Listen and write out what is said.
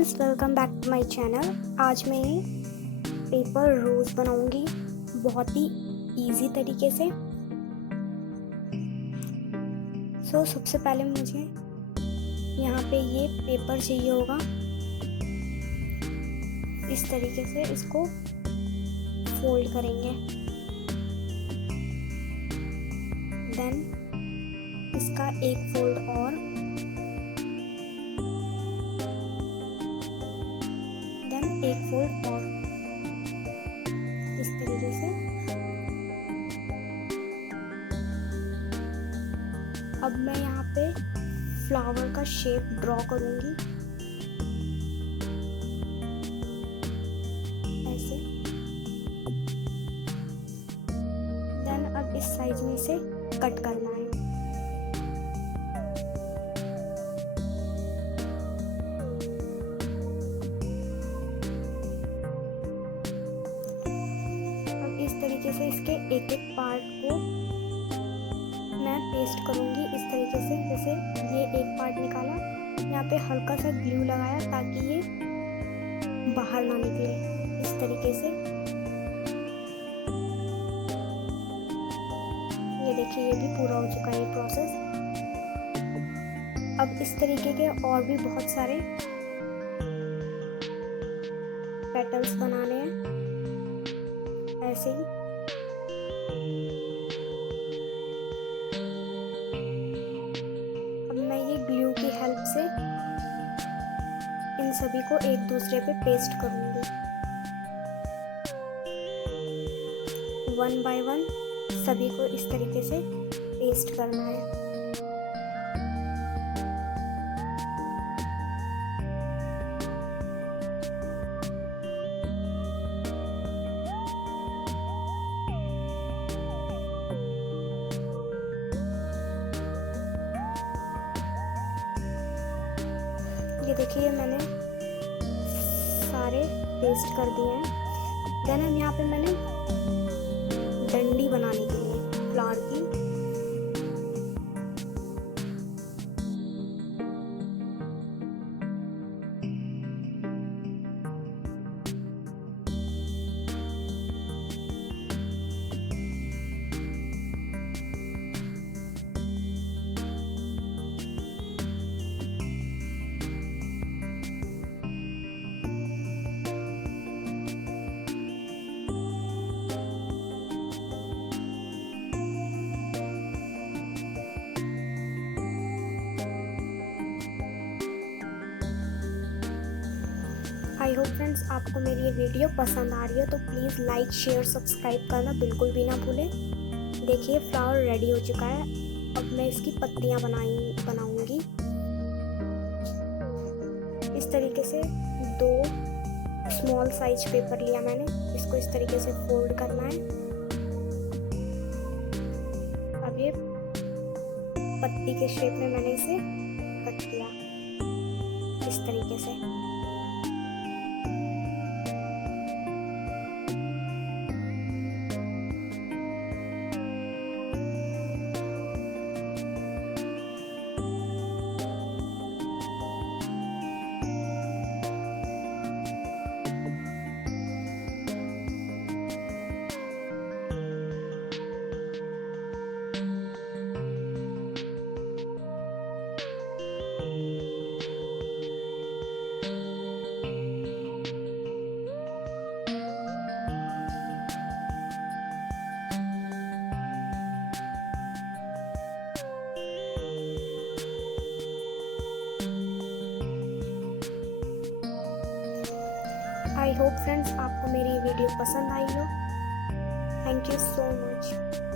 Friends, welcome back to my channel. आज मैं paper रोज़ बनाऊंगी बहुत ही इजी तरीके से। सबसे पहले मुझे यहाँ पे ये पेपर चाहिए होगा। इस तरीके से इसको फोल्ड करेंगे। देन इसका एक फोल्ड और, एक फोल्ड और, इस तरीके से। अब मैं यहाँ पे फ्लावर का शेप ड्रॉ करूंगी ऐसे। देन अब इस साइज में इसे कट करना है। इस तरीके से इसके एक एक पार्ट को मैं पेस्ट करूंगी इस तरीके से। जैसे ये एक पार्ट निकाला, यहाँ पे हल्का सा ग्लू लगाया ताकि ये बाहर ना निकले, इस तरीके से। ये देखिए, ये भी पूरा हो चुका है ये प्रोसेस। अब इस तरीके के और भी बहुत सारे पेटल्स बनाने हैं ऐसे ही। अब मैं ये ग्लू की हेल्प से इन सभी को एक दूसरे पे पेस्ट करूंगी। वन बाय वन सभी को इस तरीके से पेस्ट करना है। ये देखिए, मैंने सारे पेस्ट कर दिए हैं। देन अब यहाँ पे मैंने डंडी बनाने के लिए फ्लावर की आई होप फ्रेंड्स आपको मेरी ये वीडियो पसंद आ रही है, तो प्लीज़ लाइक शेयर सब्सक्राइब करना बिल्कुल भी ना भूलें। देखिए, फ्लावर रेडी हो चुका है। अब मैं इसकी पत्तियां बनाऊंगी इस तरीके से। 2 स्मॉल साइज पेपर लिया मैंने, इसको इस तरीके से फोल्ड करना है। अब ये पत्ती के शेप में मैंने इसे कट किया इस तरीके से। आई होप फ्रेंड्स आपको मेरी वीडियो पसंद आई हो। Thank you so much.